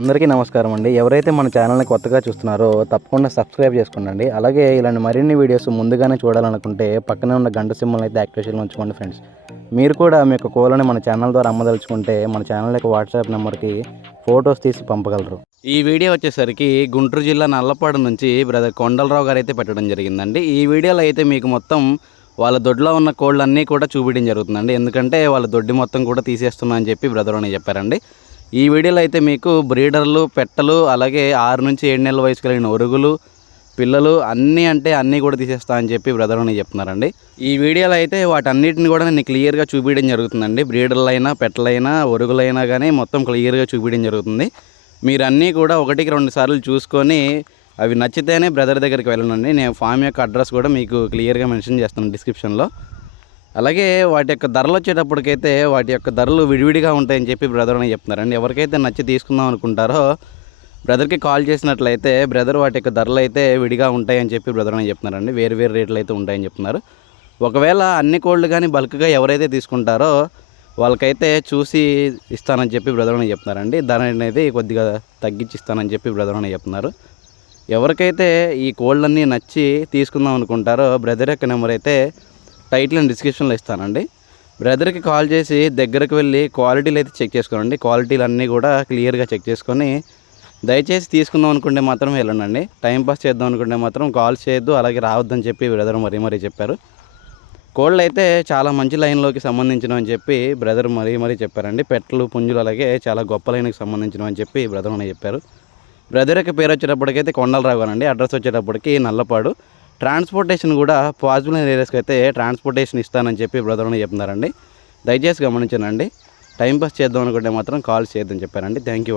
అందరికీ నమస్కారం అండి. ఎవరైతే మన ఛానల్ని కొత్తగా చూస్తున్నారో తప్పకుండా సబ్స్క్రైబ్ చేసుకోండి. అలాగే ఇలాంటి మరిన్ని వీడియోస్ ముందుగానే చూడాలనుకుంటే పక్కనే ఉన్న గంట సింబల్ అయితే యాక్టివేషన్లో ఉంచుకోండి ఫ్రెండ్స్. మీరు కూడా మీ యొక్క కోళ్ళని మన ఛానల్ ద్వారా అమ్మదలుచుకుంటే మన ఛానల్ యొక్క వాట్సాప్ నెంబర్కి ఫొటోస్ తీసి పంపగలరు. ఈ వీడియో వచ్చేసరికి గుంటూరు జిల్లా నల్లపాడు నుంచి బ్రదర్ కొండలరావు గారు అయితే పెట్టడం జరిగిందండి. ఈ వీడియోలో అయితే మీకు మొత్తం వాళ్ళ దొడ్లో ఉన్న కోళ్ళన్నీ కూడా చూపించడం జరుగుతుందండి. ఎందుకంటే వాళ్ళ దొడ్డి మొత్తం కూడా తీసేస్తున్నా అని చెప్పి బ్రదర్ అని చెప్పారండి. ఈ వీడియోలో అయితే మీకు బ్రీడర్లు, పెట్టలు, అలాగే 6 నుంచి 7 నెలల వయసు కలిగిన ఒరుగులు, పిల్లలు అన్నీ కూడా తీసేస్తా అని చెప్పి బ్రదర్ అని చెప్తున్నారండి. ఈ వీడియోలో అయితే వాటన్నిటిని కూడా నేను క్లియర్గా చూపించడం జరుగుతుందండి. బ్రీడర్లైనా, పెట్టలైనా, ఒరుగులైనా కానీ మొత్తం క్లియర్గా చూపించడం జరుగుతుంది. మీరు అన్నీ కూడా 1-2 సార్లు చూసుకొని అవి నచ్చితేనే బ్రదర్ దగ్గరికి వెళ్ళండి. నేను ఫామ్ యొక్క అడ్రస్ కూడా మీకు క్లియర్గా మెన్షన్ చేస్తాను డిస్క్రిప్షన్లో. అలాగే వాటి యొక్క ధరలు వచ్చేటప్పటికైతే వాటి యొక్క ధరలు విడివిడిగా ఉంటాయని చెప్పి బ్రదర్ అని చెప్తున్నారండి. ఎవరికైతే నచ్చి తీసుకుందాం అనుకుంటారో బ్రదర్కి కాల్ చేసినట్లయితే బ్రదర్ వాటి యొక్క ధరలు అయితే విడిగా ఉంటాయని చెప్పి బ్రదర్ అని చెప్తున్నారండి. వేరు రేట్లు అయితే ఉంటాయని చెప్తున్నారు. ఒకవేళ అన్ని కోళ్ళు కానీ బల్క్గా ఎవరైతే తీసుకుంటారో వాళ్ళకైతే చూసి ఇస్తానని చెప్పి బ్రదర్ అని చెప్తున్నారండి. ధర అనేది కొద్దిగా తగ్గించి ఇస్తానని చెప్పి బ్రదర్ అని చెప్తున్నారు. ఎవరికైతే ఈ కోళ్ళన్నీ నచ్చి తీసుకుందాం అనుకుంటారో బ్రదర్ యొక్క నెంబర్ అయితే టైటిల్ అండ్ డిస్క్రిప్షన్లో ఇస్తానండి. బ్రదర్కి కాల్ చేసి దగ్గరకు వెళ్ళి క్వాలిటీలు అయితే చెక్ చేసుకోనండి. క్వాలిటీలు అన్నీ కూడా క్లియర్గా చెక్ చేసుకొని దయచేసి తీసుకుందాం అనుకుంటే మాత్రం వెళ్ళండి. టైంపాస్ చేద్దాం అనుకుంటే మాత్రం కాల్ చేయొద్దు, అలాగే రావద్దని చెప్పి బ్రదర్ మరీ చెప్పారు. కోళ్ళు అయితే చాలా మంచి లైన్లోకి సంబంధించినవి అని చెప్పి బ్రదర్ మరీ చెప్పారండి. పెట్టలు, పుంజులు అలాగే చాలా గొప్ప లైన్కి సంబంధించినవి అని చెప్పి బ్రదర్ అని చెప్పారు. బ్రదర్ యొక్క పేరు వచ్చేటప్పటికైతే కొండలరావు అండి. అడ్రస్ వచ్చేటప్పటికి నల్లపాడు. ట్రాన్స్పోర్టేషన్ కూడా పాసిబుల్ అయిన ఏరియాస్కి అయితే ట్రాన్స్పోర్టేషన్ ఇస్తానని చెప్పి బ్రదర్ అని చెప్తున్నారండి. దయచేసి గమనించండి. టైంపాస్ చేద్దాం అనుకుంటే మాత్రం కాల్ చేయొద్దని చెప్పారండి. Thank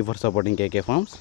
you for supporting KK forms.